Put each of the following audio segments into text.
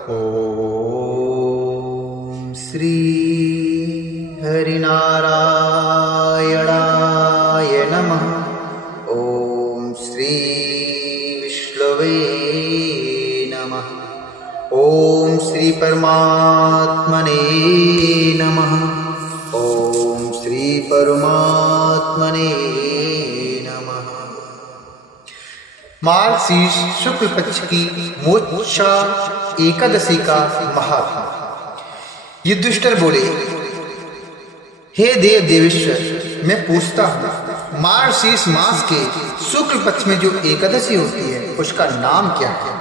ओम श्री हरिनारायणाय नमः। ओम श्री विष्णवे नमः। ओम श्री परमात्मने नमः। ओम श्री परमात्मने नमः। मार्गशीर्ष शुक्ल पक्ष की मोक्षा एकादशी का महात्मा। युधिष्ठिर बोले, हे देव देवेश्वर, मैं पूछता हूँ, मार्गशीर्ष मास के शुक्ल पक्ष में जो एकादशी होती है उसका नाम क्या है,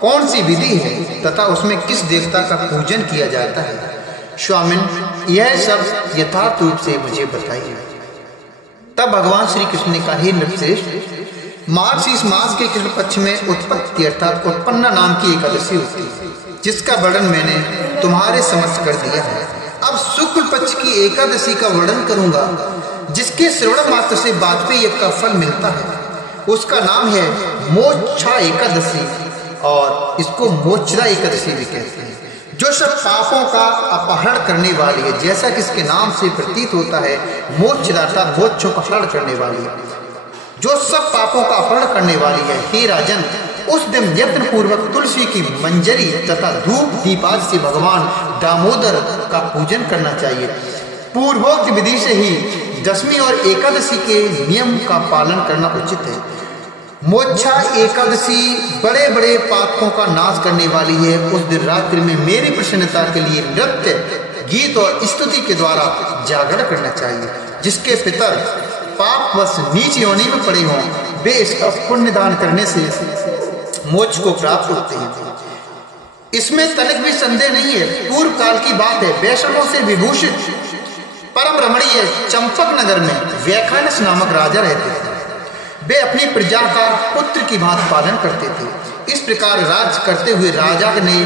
कौन सी विधि है तथा उसमें किस देवता का पूजन किया जाता है? स्वामिन, यह सब यथार्थ रूप से मुझे बताइए। तब भगवान श्री कृष्ण ने कहा, हे नृपश्रेष्ठ, मार्गशीर्ष मास के कृष्ण पक्ष में उत्पत्ति अर्थात उत्पन्ना नाम की एकादशी होती है, जिसका वर्णन मैंने तुम्हारे समक्ष कर दिया है। अब शुक्ल पक्ष की एकादशी का वर्णन करूंगा, जिसके श्रवण मात्र से वाजपेय यज्ञ का फल मिलता है। उसका नाम है मोक्षा एकादशी और इसको मोक्षदा एकादशी भी कहते हैं, जो सब पापों का अपहरण करने वाली है। जैसा कि इसके नाम से प्रतीत होता है, मोक्षदा अर्थात मोक्षों का हरण करने वाली है, जो सब पापों का अपहरण करने वाली है। हे राजन, उस दिन यत्न पूर्वक तुलसी की मंजरी तथा धूप दीपाद से भगवान दामोदर का पूजन करना चाहिए। पूर्वोक्त विधि से ही दशमी और एकादशी के नियम का पालन करना उचित है। मोक्षा एकादशी बड़े बड़े पापों का नाश करने वाली है। उस दिन रात्रि में मेरी प्रसन्नता के लिए नृत्य, गीत और स्तुति के द्वारा जागरण करना चाहिए। जिसके पितर पापवश नीच योनि में पड़े हों, वे इसका पुण्य दान करने से मोक्ष को प्राप्त होते हैं। इसमें तनिक भी संदेह नहीं है। पूर्व काल की बात है, वैष्णवों से विभूषित परम रमणीय चंपक नगर में वैखानस नामक राजा रहते थे। वे अपनी प्रजा का पुत्र की भांति पालन करते थे। इस प्रकार राज करते हुए राजा ने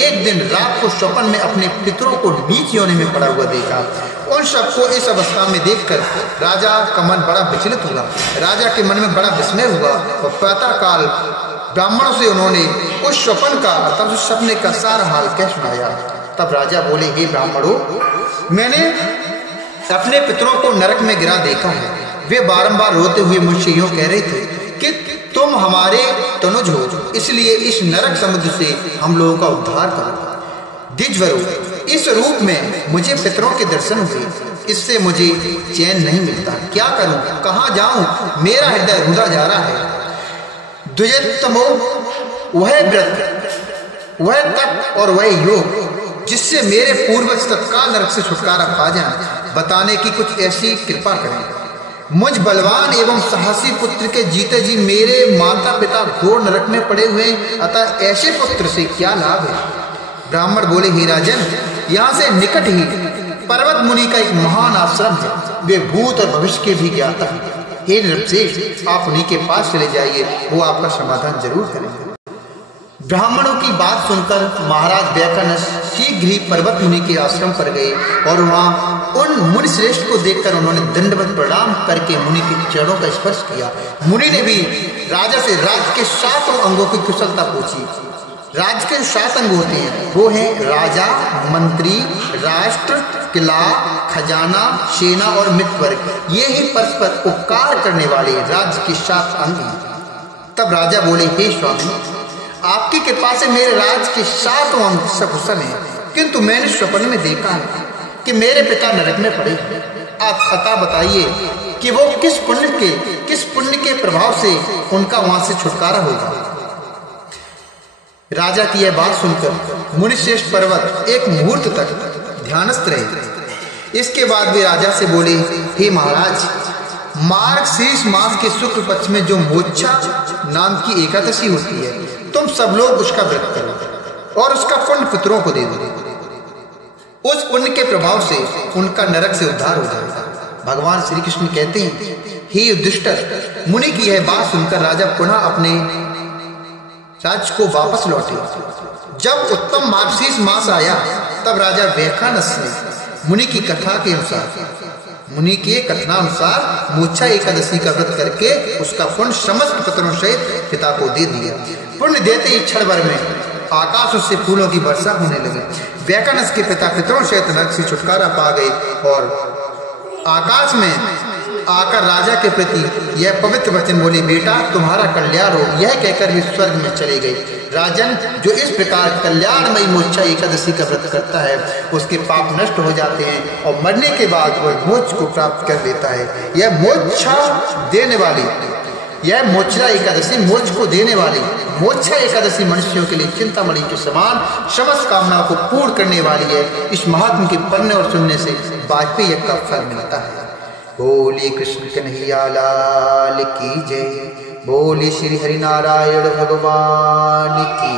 एक दिन रात को स्वप्न में अपने पितरों को नीच योनि में पड़ा हुआ देखा। उन सबको इस अवस्था में देखकर राजा का मन बड़ा विचलित हुआ। राजा के मन में बड़ा विस्मय हुआ और प्रातः काल ब्राह्मणों से उन्होंने उस स्वप्न का तब उस सपने का सारा हाल कह सुनाया। तब राजा बोले, हे ब्राह्मणों, मैंने अपने पितरों को नरक में गिरा देखा है। वे बारंबार रोते हुए मुझसे यूं कह रहे थे कि तुम हमारे तनुज हो, इसलिए इस नरक समुद्र से हम लोगों का उद्धार करो। द्विजवरों, इस रूप में मुझे पितरों के दर्शन हुए, इससे मुझे चैन नहीं मिलता। क्या करूं, कहां जाऊं? मेरा हृदय रुंधा जा रहा है। द्विजतमो, वह व्रत, वह तप और वह योग जिससे मेरे पूर्वज तत्काल नरक से छुटकारा पा जाएं, बताने की कुछ ऐसी कृपा करें। मुझ बलवान एवं साहसी पुत्र के जीते जी मेरे माता पिता घोर नरक में पड़े हुए, अतः ऐसे पुत्र से क्या लाभ है? ब्राह्मण बोले, हे राजन, यहाँ से निकट ही पर्वत मुनि का एक महान आश्रम है। वे भूत और भविष्य के भी ज्ञाता है। हे नृपश्रेष्ठ, आप उन्हीं के पास चले जाइए, वो आपका समाधान जरूर करेंगे। ब्राह्मणों की बात सुनकर महाराज वैखानस शीघ्र ही पर्वत मुनि के आश्रम पर गए और वहां उन मुनि श्रेष्ठ को देखकर उन्होंने दंडवत प्रणाम करके मुनि के चरणों का स्पर्श किया। मुनि ने भी राजा से राज्य के 7 अंगों की कुशलता पूछी। राज्य के 7 अंग होते हैं, वो हैं राजा, मंत्री, राष्ट्र, किला, खजाना, सेना और मित्रवर्ग। ये ही परस्पर उपकार करने वाले राज्य के 7 अंग हैं। तब राजा बोले, हे स्वामी, आपकी कृपा से मेरे राज्य के 7 अंग सकुशल हैं, किंतु मैंने स्वप्न में देखा है कि मेरे पिता नरक में पड़े हैं। आप अतः बताइए कि वो किस पुण्य के प्रभाव से उनका वहां से छुटकारा होगा। राजा की यह बात सुनकर मुनिश्रेष्ठ पर्वत एक मुहूर्त तक ध्यानस्थ रहे। इसके बाद वे राजा से बोले, हे महाराज, मार्गशीर्ष मास के शुक्ल पक्ष में जो मोक्षा नाम की एकादशी होती है, तुम सब लोग उसका व्रत करो और उसका पुण्य पितरों को दे दो। उस पुण्य के प्रभाव से उनका नरक से उद्धार हो जाएगा। भगवान श्री कृष्ण कहते हैं, हे युधिष्ठिर, मुनि की यह बात सुनकर राजा पुनः अपने राज्य को वापस लौटे। जब उत्तम मार्गशीर्ष मास आया, तब राजा वैखानस ने मुनि की कथा के अनुसार मुनि के कथनानुसार मोक्षा एकादशी का व्रत करके उसका पुण्य समस्त पितरों सहित पिता को दे दिया। पुण्य देते ही क्षण भर में आकाश से फूलों की वर्षा होने लगी। वैकनस के पिता पितरों सहित नरक से छुटकारा पा गए और आकाश में आकर राजा के प्रति यह पवित्र वचन बोले, बेटा तुम्हारा कल्याण हो। यह कहकर वे स्वर्ग में चले गए। राजन, जो इस प्रकार कल्याणमयी मोक्षा एकादशी का व्रत करता है उसके पाप नष्ट हो जाते हैं और मरने के बाद वह मोक्ष को प्राप्त कर लेता है। यह मोक्षा देने वाली, यह मोक्षा एकादशी मोक्ष को देने वाली मोक्षा एकादशी मनुष्यों के लिए चिंतामणि के समान समस्त कामनाओं को पूर्ण करने वाली है। इस महात्मा के पढ़ने और सुनने से वाजपेयी यज्ञ का फल मिलता है। बोलिए कृष्ण कन्हैया लाल की जय। बोलिए श्री हरि नारायण भगवान की